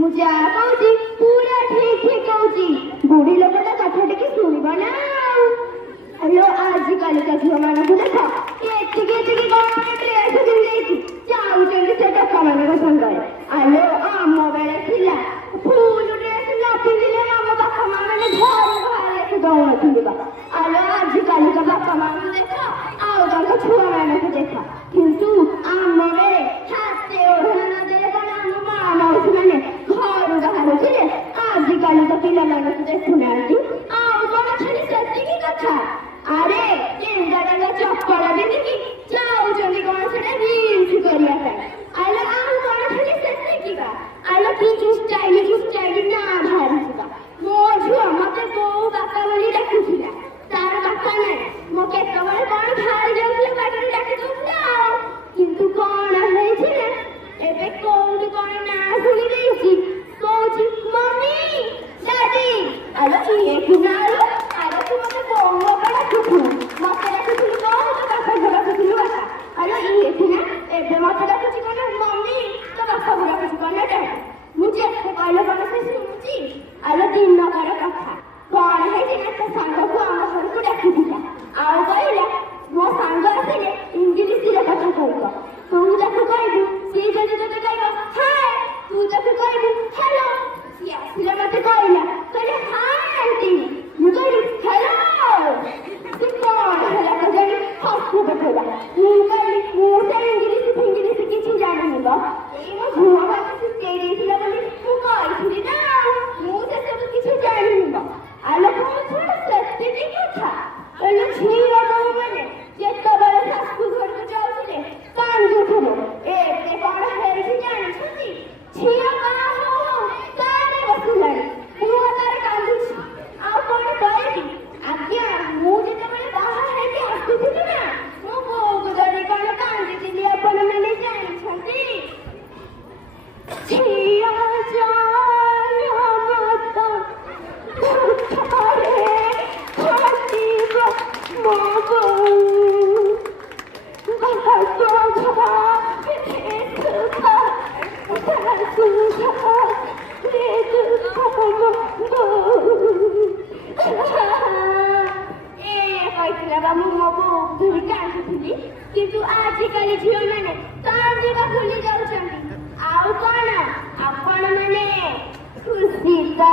ମୁଁ ଯାହା କହୁଛି ପୁରା ଠିକ ଠିକ କହୁଛି। ବୁଢୀ ଲୋକଟା କଥା ଟିକେ ଶୁଣିବ ନା। ଆଲୋ ଆଜିକାଲିକା ଝିଅମାନଙ୍କୁ ଦେଖ ଏତିକି ଏତିକି କଣ ଡ୍ରେସ ପିନ୍ଧେଇକି ଯାଉଛନ୍ତି ସେ ଟୋକାମାନଙ୍କ ସାଙ୍ଗରେ। ଆଲୋ ଆମ ବେଳେ ଥିଲା ଫୁଲ ଡ୍ରେସ ନ ପିନ୍ଧିଲେ ଆମ ବାପା ମା ମାନେ ଘରୁ ବାହାରିବାକୁ ଦଉନଥିଲେ ବା। ଆଲୋ ଆଜିକାଲିକା ବାପା ମାଙ୍କୁ ଦେଖ ଆଉ ତାଙ୍କ ଛୁଆମାନଙ୍କୁ ଦେଖ। କିନ୍ତୁ ଆମ ବେଳେ ହାତେ ଓଢଣା ନଦେଲେ କଣ ଆମ ମା ମାଉସୀ ମାନେ ଘରୁ ବାହାରୁଥିଲେ। ଆଜିକାଲି ତ ପିଲାମାନଙ୍କୁ ଦେଖୁନାହାନ୍ତି। ଆଉ କଣ ଖାଲି ସେତିକି କଥା? ଆରେ କେନ୍ଦା କେନ୍ଦା ଚପଲ ପିନ୍ଧିକି ଯାଉଛନ୍ତି କଣ ସେଟା ରିଲ୍ସ କରିବା ପାଇଁ। ଆଲୋ ଆଉ କଣ ଖାଲି ସେତିକି ବା? ଆଲୋ କି ଷ୍ଟାଇଲ ନା ବାହାରିଛି ବା। ମୋ ଝିଅ ମତେ ବୋଉ ବାପା ବୋଲି ଡାକୁଥିଲା। ତାର ବାପା ନାହିଁ। ମୋ କେତେବେଳେ କଣ ବାହାରି ଯାଉଥିଲା ପାଟିରେ ଡାକି ଦଉଥିଲା ଆଉ। କିନ୍ତୁ କଣ ହେଇଛି ନା ଏବେ କୋଉଠି କଣ ନାଁ ଶୁଣି ଦେଇଛି କହୁଛି ମମି ଡାଡି। ଆଲୋ ଇଏ କି ନା ଆଲୋ? ଆଲୋ ତୁ ମତେ ବୋଉ ବାପା ଡାକୁଥିଲୁ, ମତେ ଡାକୁଥିଲୁ ବୋଉ, ତୋ ବାପାକୁ ଡାକୁଥିଲୁ ବାପା। ଆଲୋ ଇଏ କି ନା ଏବେ ମତେ ଡାକୁଛି କଣ ମମି, ତୋ ବାପାକୁ ଡାକୁଛି କଣ ଡାଡି। ମୁଁ ଯେତେ କହିଲେ କଣ ସେ ଶୁଣୁଛି? ଆଲୋ ଦିନକର କଥା କଣ ହେଇଛି ନା ତୋ ସାଙ୍ଗକୁ ଆମ ଘରକୁ ଡାକିଥିଲା। ଆଉ କହିଲା ମୋ ସାଙ୍ଗ ଆସିଲେ ଇଂଲିଶରେ କଥା କହିବ। ତୁ ତାକୁ କହିବୁ, ସିଏ ଯଦି ତତେ କହିବ ହାଏ, ତୁ ତାକୁ କହିବୁ ହ୍ୟାଲୋ। ସିଏ ଆସିଲେ ମତେ କହିଲା ହାଏ ଆଣ୍ଟି। ମୁଁ କହିଲି ହ୍ୟାଲୋ। ସେ କଣ ହେଲା କେଜାଣି ହସୁ ପକେଇଲା। ମୁଁ କହିଲି ମୁଁ ସେ ଇଂଲିଶ କିଛି ଜାଣିନି ବା। ଏଇ ମୋ ଝୁଅ ଭାବେ ଶିଖେଇ ଦେଇଥିଲା ବୋଲି ମୁଁ କହିଥିଲି ନା। ମୁଁ ସେସବୁ କିଛି ଜାଣିନି ବା। ଆଲୋ କଣ ସେତିକି କଥା? ହେଲେ ଝିଅ ବୋହୂ ମାନେ ଯେତେବେଳେ ଶାଶୁ ଘରକୁ ଯାଉଥିଲେ କାନ୍ଦୁଥିଲେ। ଏବେ କଣ ହେଇଛି ଜାଣିଛନ୍ତି? ଝିଅ ବାହା ହଉ ହଉ କାରେ ବସିଲାଣି, ପୁଅ ତାର କାନ୍ଦୁଛି। ଆଉ କଣ କହିବି? ଆଜ୍ଞା ମୁଁ ଯେତେବେଳେ ବାହା ହେଇକି ଆସୁଥିଲି ନା ମୋ ବୋଉକୁ ଧରି କଣ କାନ୍ଦିଥିଲି ଆପଣ ମାନେ ଜାଣିଛନ୍ତି? ଝିଅ ଜନମତ ଦୁଃଖରେ ଖଟିବ ମୋ ବୋଉ। କିନ୍ତୁ ଆଜିକାଲି ଝିଅ ମାନେ କାନ୍ଦିବା ଭୁଲି ଯାଉଛନ୍ତି। ଆଉ କଣ ଆପଣ ମାନେ ଖୁସି ତ?